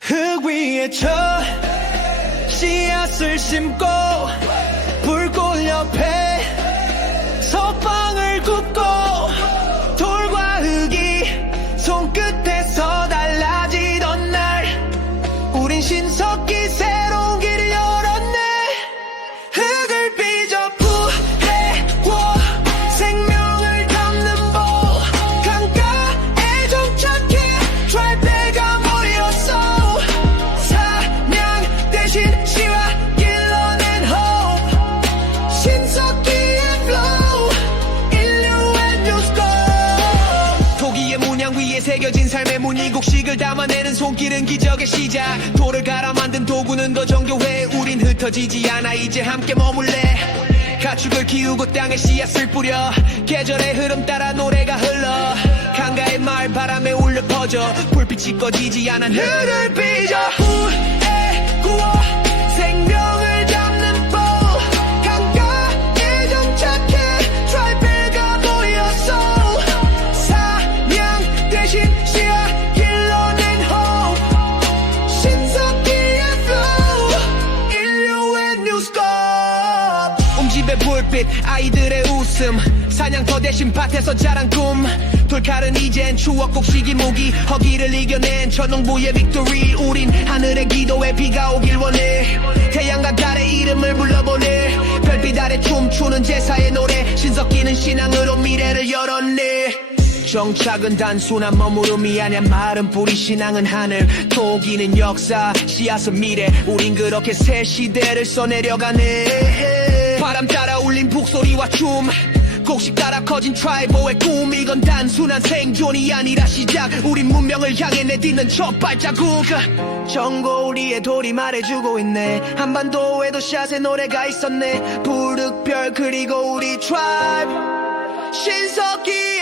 흙 위에 저 씨앗을 심고 불꽃 옆에 석방을 굽고 돌과 흙이 손끝에서 달라지던 날 우린 신석 새겨진 삶의 무늬 곡식을 담아내는 손길은 기적의 시작. 돌을 갈아 만든 도구는 더 정교해. 우린 흩어지지 않아. 이제 함께 머물래. 가축을 키우고 땅에 씨앗을 뿌려. 계절의 흐름 따라 노래가 흘러. 강가의 말 바람에 울려 퍼져. 불빛이 꺼지지 않아. 흙을 빚어 후에 구워 집의 불빛 아이들의 웃음. 사냥터 대신 밭에서 자란 꿈. 돌칼은 이젠 추억 곡식이 무기. 허기를 이겨낸 전농부의 빅토리. 우린 하늘의 기도에 비가 오길 원해. 태양과 달의 이름을 불러보내. 별빛 아래 춤추는 제사의 노래. 신석기는 신앙으로 미래를 열었네. 정착은 단순한 머무름이 아니야. 마른 뿌리 신앙은 하늘. 토기는 역사 씨앗은 미래. 우린 그렇게 새 시대를 써내려가네 바람 따라 울린 북소리와 춤. 곡식 따라 커진 트라이버의 꿈. 이건 단순한 생존이 아니라 시작. 우린 문명을 향해 내딛는 첫 발자국. 정고 우리의 돌이 말해주고 있네. 한반도에도 샷의 노래가 있었네. 부륵별 그리고 우리 트라이브. 신석기